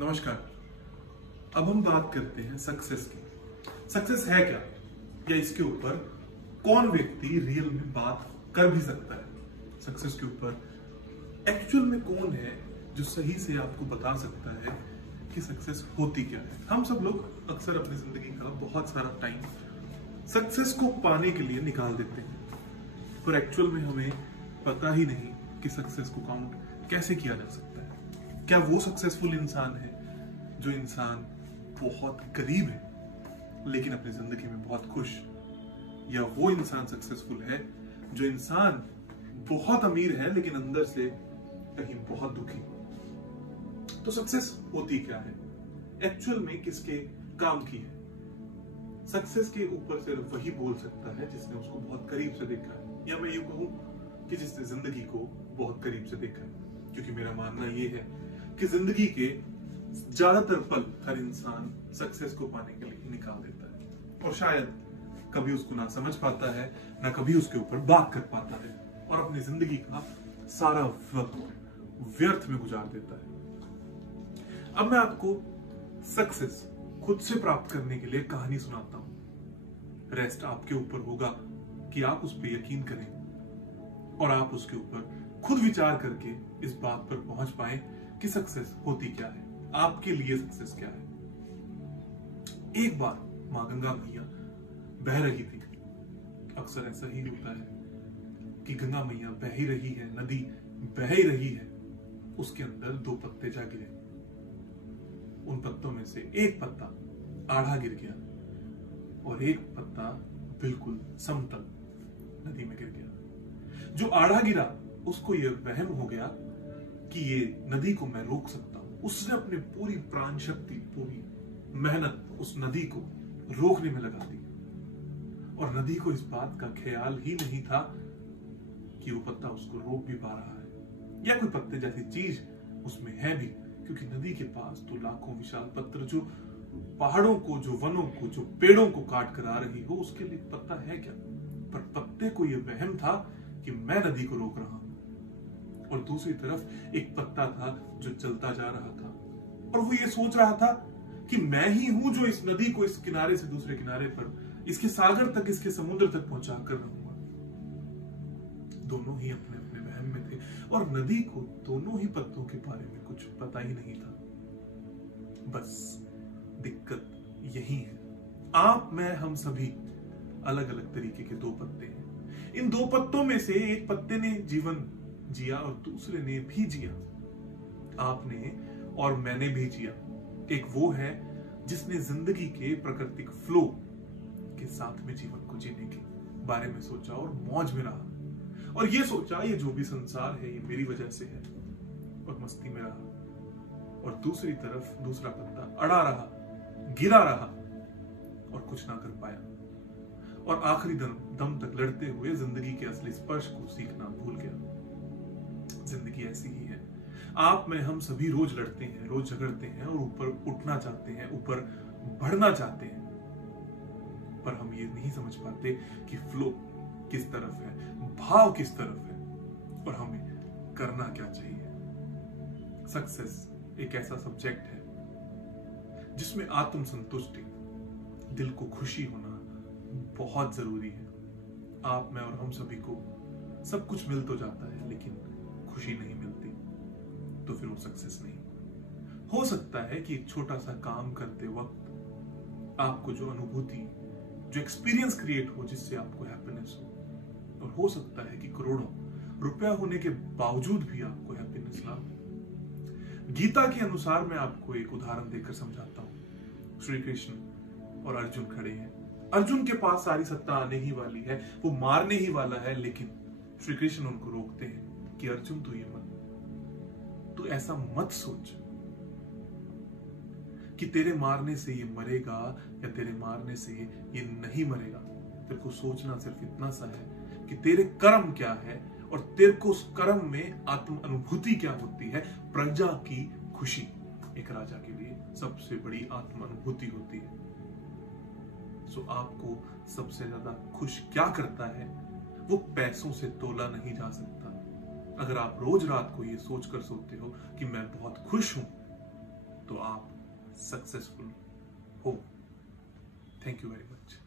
नमस्कार। अब हम बात करते हैं सक्सेस की। सक्सेस है क्या, या इसके ऊपर कौन व्यक्ति रियल में बात कर भी सकता है। सक्सेस के ऊपर एक्चुअल में कौन है जो सही से आपको बता सकता है कि सक्सेस होती क्या है। हम सब लोग अक्सर अपनी जिंदगी का बहुत सारा टाइम सक्सेस को पाने के लिए निकाल देते हैं, पर एक्चुअल में हमें पता ही नहीं कि सक्सेस को काउंट कैसे किया जा सकता है। क्या वो सक्सेसफुल इंसान है जो इंसान बहुत गरीब है लेकिन अपनी जिंदगी में बहुत खुश, या वो इंसान सक्सेसफुल है जो इंसान बहुत अमीर है लेकिन अंदर से कहीं बहुत दुखी। तो सक्सेस होती क्या है, एक्चुअल में किसके काम की है। सक्सेस के ऊपर सिर्फ वही बोल सकता है जिसने उसको बहुत करीब से देखा है, या मैं यूं कहूं कि जिसने जिंदगी को बहुत करीब से देखा है। क्योंकि मेरा मानना यह है कि जिंदगी के ज्यादातर पल हर इंसान सक्सेस को पाने के लिए निकाल देता है, और शायद कभी उसको ना समझ पाता है, ना कभी उसके ऊपर बात कर पाता है, और अपनी जिंदगी का सारा वक्त व्यर्थ में गुजार देता है। अब मैं आपको सक्सेस खुद से प्राप्त करने के लिए कहानी सुनाता हूं। रेस्ट आपके ऊपर होगा कि आप उस पर यकीन करें और आप उसके ऊपर खुद विचार करके इस बात पर पहुंच पाए कि सक्सेस होती क्या है, आपके लिए सक्सेस क्या है। एक बार मां गंगा मैया बह रही थी। अक्सर ऐसा ही होता है कि गंगा मैया बह ही रही है, नदी बह ही रही है, उसके अंदर दो पत्ते जा गिरे। उन पत्तों में से एक पत्ता आधा गिर गया और एक पत्ता बिल्कुल समतल नदी में गिर गया। जो आधा गिरा उसको यह वहम हो गया कि ये नदी को मैं रोक सकता हूं। उसने अपनी पूरी प्राण शक्ति, पूरी मेहनत उस नदी को रोकने में लगा दी, और नदी को इस बात का ख्याल ही नहीं था कि वो पत्ता उसको रोक भी पा रहा है, या कोई पत्ते जैसी चीज उसमें है भी। क्योंकि नदी के पास तो लाखों विशाल पत्थर, जो पहाड़ों को, जो वनों को, जो पेड़ों को काट कर आ रही हो, उसके लिए पत्ता है क्या। पर पत्ते को यह वहम था कि मैं नदी को रोक रहा हूं, और दूसरी तरफ एक पत्ता था जो चलता जा रहा था, और वो ये सोच रहा था कि मैं ही हूं जो इस नदी को इस किनारे से दूसरे किनारे पर, इसके सागर तक, इसके समुद्र तक पहुंचा कर रहूंगा। दोनों ही अपने अपने वहम में थे, और नदी को दोनों ही पत्तों के बारे में कुछ पता ही नहीं था। बस दिक्कत यही है, आप, मैं, हम सभी अलग अलग तरीके के दो पत्ते हैं। इन दो पत्तों में से एक पत्ते ने जीवन जिया और दूसरे ने भी जिया। आपने और मैंने भी जिया। एक वो है जिसने जिंदगी के प्राकृतिक फ्लो के साथ में जीवन को जीने के बारे में सोचा और मौज में रहा, और ये सोचा ये जो भी संसार है ये मेरी वजह से है, और मस्ती में रहा। और दूसरी तरफ दूसरा पत्ता अड़ा रहा, गिरा रहा और कुछ ना कर पाया, और आखिरी दम तक लड़ते हुए जिंदगी के असली स्पर्श को सीखना भूल गया। जिंदगी ऐसी ही है। आप, मैं, हम सभी रोज लड़ते हैं, रोज झगड़ते हैं, और ऊपर उठना चाहते हैं, ऊपर बढ़ना चाहते हैं, पर हम ये नहीं समझ पाते कि फ्लो किस तरफ है, भाव किस तरफ है, और हमें करना क्या चाहिए। सक्सेस एक ऐसा सब्जेक्ट है जिसमें आत्म संतुष्टि, दिल को खुशी होना बहुत जरूरी है। आप, मैं और हम सभी को सब कुछ मिल तो जाता है लेकिन खुशी नहीं मिलती, तो फिर वो सक्सेस नहीं। हो सकता है कि एक छोटा सा काम करते वक्त आपको जो अनुभूति, जो एक्सपीरियंस क्रिएट हो जिससे आपको हैप्पीनेस हो, और हो सकता है कि करोड़ों रुपया होने के बावजूद भी आपको हैप्पीनेस ना हो। गीता के अनुसार मैं आपको एक उदाहरण देकर समझाता हूं। श्री कृष्ण और अर्जुन खड़े हैं। अर्जुन के पास सारी सत्ता आने ही वाली है, वो मारने ही वाला है, लेकिन श्री कृष्ण उनको रोकते हैं कि अर्जुन तू ये मत, तू ऐसा मत सोच कि तेरे मारने से ये मरेगा या तेरे मारने से ये नहीं मरेगा। तेरे को सोचना सिर्फ इतना सा है कि तेरे कर्म क्या है, और तेरे को उस कर्म में आत्म अनुभूति क्या होती है। प्रजा की खुशी एक राजा के लिए सबसे बड़ी आत्म अनुभूति होती है। सो आपको सबसे ज्यादा खुश क्या करता है, वो पैसों से तोला नहीं जा सकता। अगर आप रोज रात को ये सोचकर सोते हो कि मैं बहुत खुश हूं, तो आप सक्सेसफुल हो। Thank you very much.